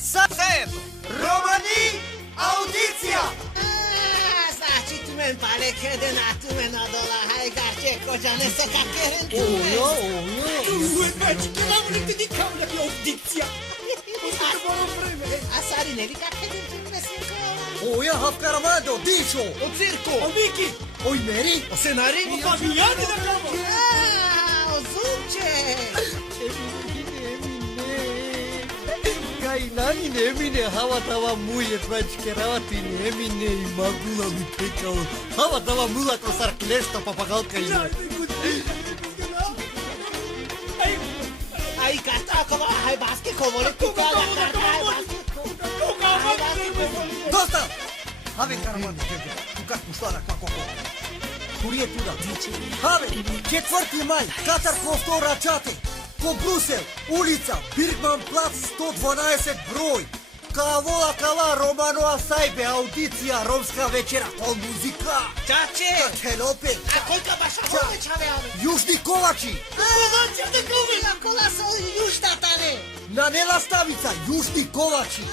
Sapeto! Romanii, audiția! Значи tu men pare că de natume na dola hai garce kocane sokakların tu. Tu faci că n-am venit din camera pe audiția. O să te mă vreme. Asari neli kakheden tu mesinko. Oia hafkaramado, disho. O circo! O Miki. Oi Meri. O scenari? O Fabiani da cama. O zupce. Nani nemine hava tava muye prachkeravati nemine magula mi pekao hava tava mula kosar klesta papagalka ina Ai karta akova hai baske kovole tu kala karta hai baske. Dosta have karaman tu как мушлара какого Kurie tuda have четвърти май Катар Костор Рачате По Брусел, улица, Биргман плац, 112 брой. Кавола кала Романо Асайбе, аудиция, ромска вечера, кол музика. Чаче. Кателопе. A kolka baša hove čaveave. Južni Kovачи. Kovači da kove. Na kola sa južta tane. Nanela Stavica, Južni Kovачи.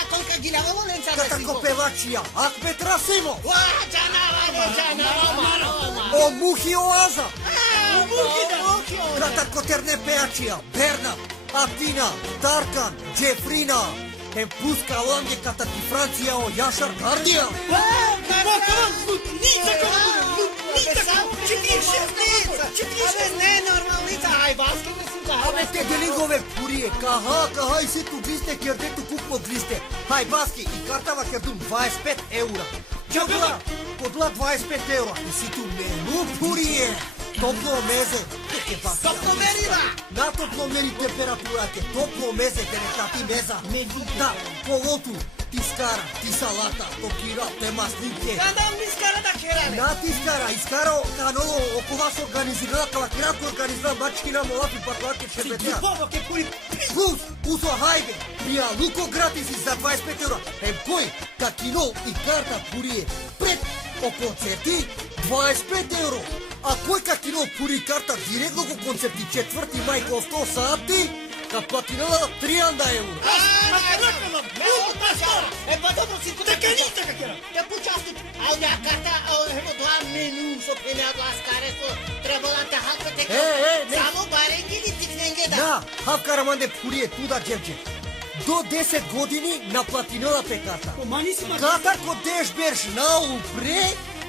A kolka gilava volenca da Катар Копевачия, Ахмет Расимов. Ва, Рoma. О Мухи Оаза. Mukida. Катар Котерне Пеачия, Берна, Атина, Таркан, Джефрина. Em plus ca oameni ca tati Franția o Iașar Guardia. Ame te delingove purie, kaha i si tu gliste kjerde tu kupo gliste. Hai baski i karta va kjerdun 25 eura. Podula 25 eura. I si tu menu purie. Toplo meze. Toplo merila. Na toplo meri temperatura ke toplo meze ke ne tati meza. Da, polotu, tiskara, tisalata, tokira, te maslinke. Kadam miskara da kerane. Na tiskara, iskaro kanolo oko vas organizirala kalakirako organizirala mačkina molapi patlake šebetea. Plus, uso hajde, prija luko gratis za 25 eura. Em koji, ka kino i karta purije pred o koncerti 25 euro. A кой кино пури карта директно го концерти 4 май ко 100 сати, ка платинала 300 евро. Pa dobro si tu така нищо какера. Те почастят. А я карта, емо два меню со пенят ласкаре со трябвала да халкате. Само баренги ли тикненге да. Да, хавкараманде пури туда джебже. До 10 години на платинала пе карта. Катар ко деш берш нау пре,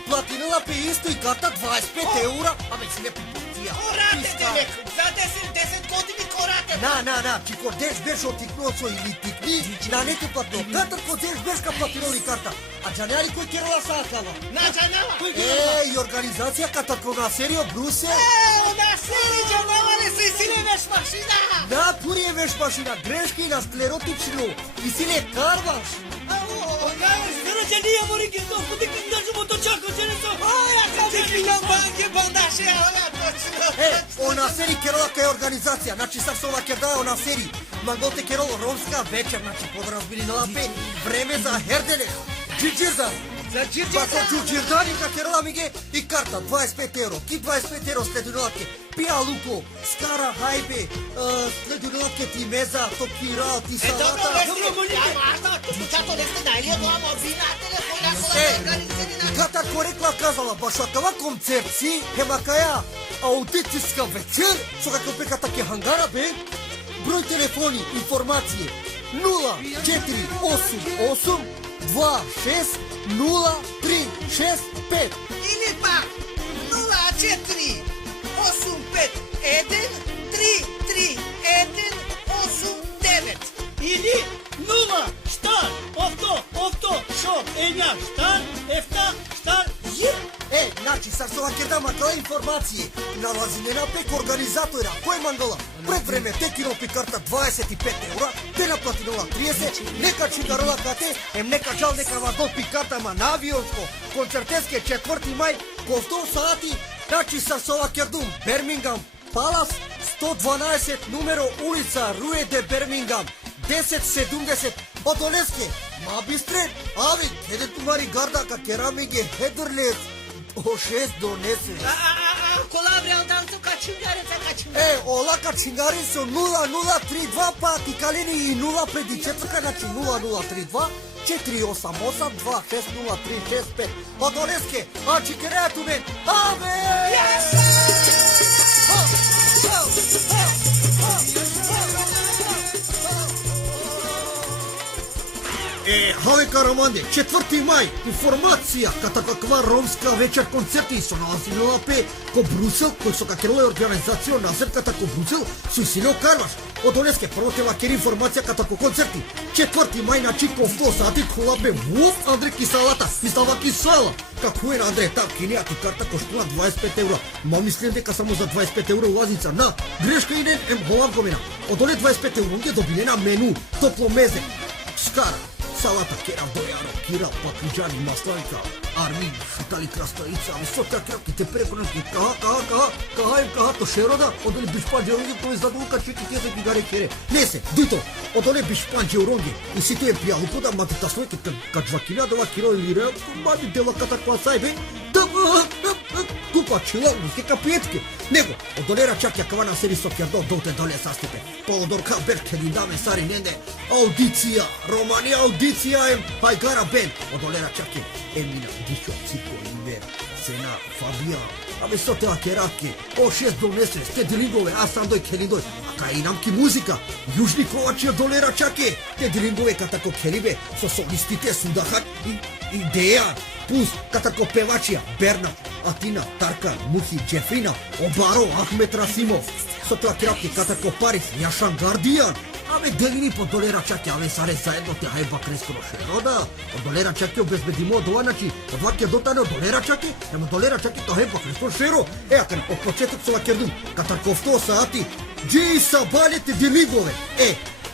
платинала пе исто и карта 25 евро. Абе си не пипотия. Корате демек, за 10 години корате. На, чи ко деш берш отикноцо или тикни, на нето платно. Катар ко деш берш ка платинали карта. А джаняли кој керала сакава? На джанала. И организација ката ко на серио Брусел. На серио джанала не се силе веш машина. Да, пури е веш машина, грешки на склеротично. И си не карваш. Она сери керала кај организација, значи сак со ова кердаа она сери. Манголте керало ромска вечер, значи подразбили на лапе, време за хердене. Джиджирда. За джиджирда. Па со джиджирдани ка керала миге и карта 25 евро. Ки 25 евро следунилатке. Пија луко, скара хајбе, следунилатке ти меза, топира, ти салата. Ката корекла казала, баш такава концерт си, хема каја аудицијска вечер, со како пеката ке хангара бе. Број телефони, информација 0488 26 0365 Или пак 04 85 1 3 3 1 8 9 Или 0 штар, авто, шо, една штар, ефта, штар, значи сак со вакерда макала информација. Налазинена пек организатора, кој мангала? Пред време текино пи карта 25 евра, те наплатинала 30, нека чигарола кате, нека жал нека вадол пи карта ма на авионско, концертеске 4 мај, ко 100 сати, значи сак со вакердум, Бермингам, Палас, 112 numero улица, Руе де Бермингам, 1070 Отолеске, ма бистре, ави, кеде тумари гарда ка керамиге хедрлес, о 6 донесе. Кола vreau dansul ca cingareța, ca cingareța. E, ola ca cingarin su 0032 pa tikaleni i 0 predicetu kanači 0032 4 mosa 260365. Odoleske, ači kreatu men. Ave! Halika Romande, 4. maj, informacija kada kakva romska večer koncerti su nalazila ko Brusel, koji su kakirale organizacijo nazad kada ko Brusel, su isilio Karvaš. Od Oleske prvo te vakir informacija kada ko koncerti. 4. maj na čiko 100 sati kulape Wolf Andre Kisalata, Mislava Kisala. Kako je Andre, ta kinija ti karta koštula 25 eura. Ma mislim deka samo za 25 eura ulaznica na greška iden Holankovina. Od one 25 eura je dobiljena menu, toplo meze, skara, salata, kera, dojaro, kira, papriđani, maslanka, armin, šutali krastajica, ali svo tak kraki te prekonački, kaha, to šeroda, od one bišpanđe uronge, to je zadulka čeki kjeze gigare kere. Ne se, dito, od one bišpanđe uronge, i si to je pijalu poda, mati ta svojke, kad žvakina dova kilo ili reo, mati dela kata kva sajbe, kupa čila, uske kapijetke. Nego, od dolera čak jakava na sebi sokjardo, dote dole sastipe. Polodorka berkeli dame sari nende, audicija, Romani audicija em, Haigara ben. Od dolera čak je Emina, Dišo, Ciko, Iver, Sena, Fabian. Ave sote akerake, o 6 donese, ste dilingove, a sandoj kelindoj. A kaj namki muzika, Južni Kovač je od dolera čak je. Te dilingove katako kelibe, so solistite sudahat, ideja. Plus, katako pevačija, Bernard, Atina, Tarkan, Muhi, Jeffrina, Obaro, Ahmet Rasimov. Sote akerake katako Paris, Jašan Gardijan. Ave delini po dolera čak je, ave sare zajedno te hajba kreskoro šeroda. Od dolera čak je obezbedimo od ovanači, od vakje dotane od dolera čak je, nemo dolera čak je to hajba kreskoro šero. Ako od početak su vakjerdum, katako 100 sati, dži sa baljete dilingove.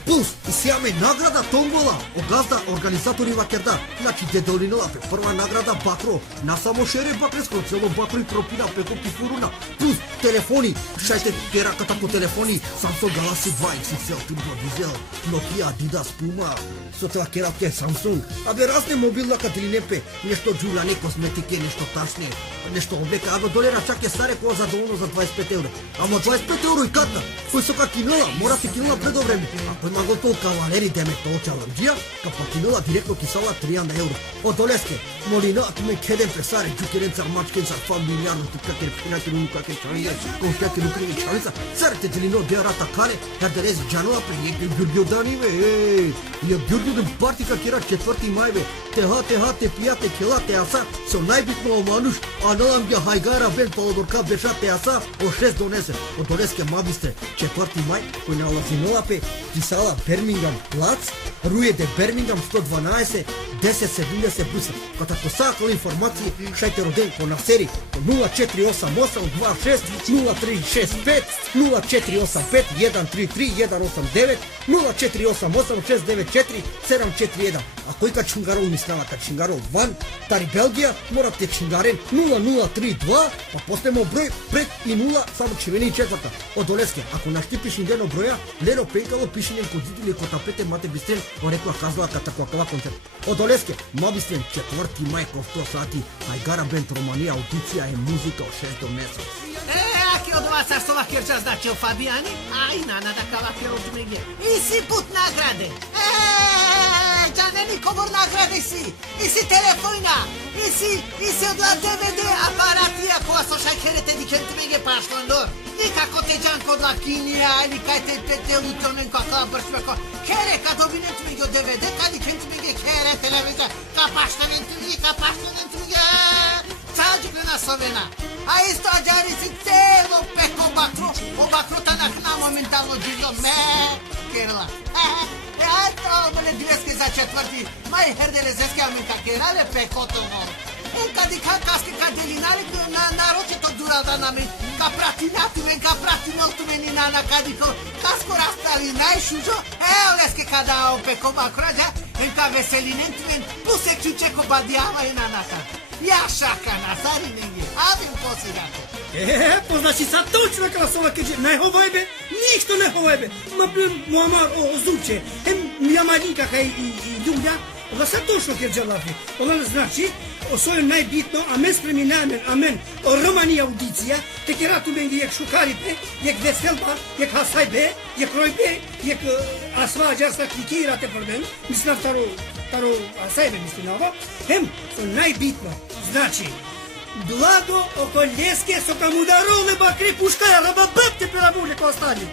Plus, i sjame nagrada tombola, ogazda organizatori vakerda, znači dedolinila pe prva nagrada bakro, na samo šere bakresko, celo bakro i propina peko pifuruna, plus telefoni, šajte keraka tako telefoni, Samsung Galaxy 2 XXL, Turbo Diesel, Nokia, Adidas, Puma, sotela kerake Samsung, ave razne mobilna katilinepe, nešto džuljane kosmetike, nešto tašne, nešto obleka, ave dolera čak je stare ko zadovoljno za 25 euro, amo 25 euro i kata, koji su kad kinula, mora ti kinula predovreme, Magol to kavaleri deme to čalanđija, ka patinula direktno kisala 300 euro. Od Oleske, molina me kedem pesare, džukerenca, mačkenca, familijarno, tukakere, pinakere, unukakere, čalanđe, konštakere, ukrivi čalanca, sarete dilino derata kale, jer da rezi džanula prijekne Gjurgio danive, je Gjurgio dem partika kera 4. majve, te pijate kelate asa, so najbitno omanuš, a nalamgja Haigara ben polodorka bešate asa, o 6 donese. Od Oleske mabistre 4. maj, koji nalazi nolape, Kisala Birmingham plac, Rue de Birmingham 112 1070 Brusel. Kada ko sakali informacije, šajte rodenko na seriji 0488 26 0365 0485 133 189 0488 694 741. A koji kad čungarov mislava, kad čungarov van, tari Belgija, morate čungaren 0032, pa postajemo broj pred i 0, samo čiveni i četvrta. Od Oleske, ako naštipiš indeno broja, lero penkalo pišenjem kod zidili kod tapete mate bistren, o rekla kazala katakva koncert. Od Oleske, ma bistren 4. maj ko 100 sati, Haigara band Romanija, audicija je muzika o 6 donesa. Aki od vas što vakjer čas daće u Fabijani, a i nana da ka vakjer od mege. I si put nagrade. Džaneni komor nagrade si. I si telefona. I si odla DVD aparatija koja so šajkerete dikent mege pašlandor. Nikako te džanko odla kinija, ili kaj te pete utonen kakva bršmeko. Kere ka dobinem mege od DVD, ka dikent mege kere televizija. Ka paštanen mege. Cađugle na sovena. A isto džari si celo peko bakro. O bakrota na momentalno dživlo me kerla. To mene dveske za 4. maj herdele zeske amenka kerale peko to mor. Kad i kaske kad delinali naroče to durada na men. Ka pratinatu men, ka pratinoltu meni nana kad i kasko rastali najšužo. Oleske kada o peko bakrođa. Ka veselinen men. Pusek čučeko badijava i nanata. Ja šaka na sari negdje, avim posljedako. Pa znači sad točno kada sova keđe, ne hovajbe, ništo ne hovajbe. Ma muamar o zuče, hem ja malinka kaj i ljulja, ona sad točno keđe lafi. Ona znači, osvoju najbitno, a men spremi namen, a men Romani audicija, te keratu me jek šukari pe, jek veselba, jek hasaj be, jek roj be, jek asva gjasta klikira te për men, mislim taro asajbe mislim ova, hem, so najbitno, znači, Благо околеске со камудароле бакри пушкая рабабабте перабуле ко остали.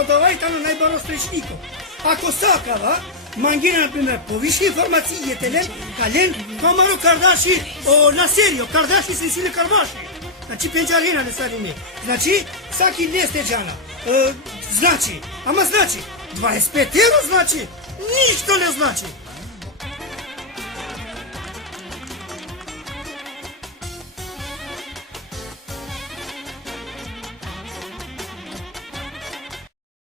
Одавајте на најбаростречнико. Ако сакава, мангина, например, повиши информации телен, кален, камаро Кардаши, на серио, Кардаши се силе Карбаши. Значи пенчарина не сариме. Значи, саки лесте джана. Значи, ама значи, 25 евро значи, ништо не значи.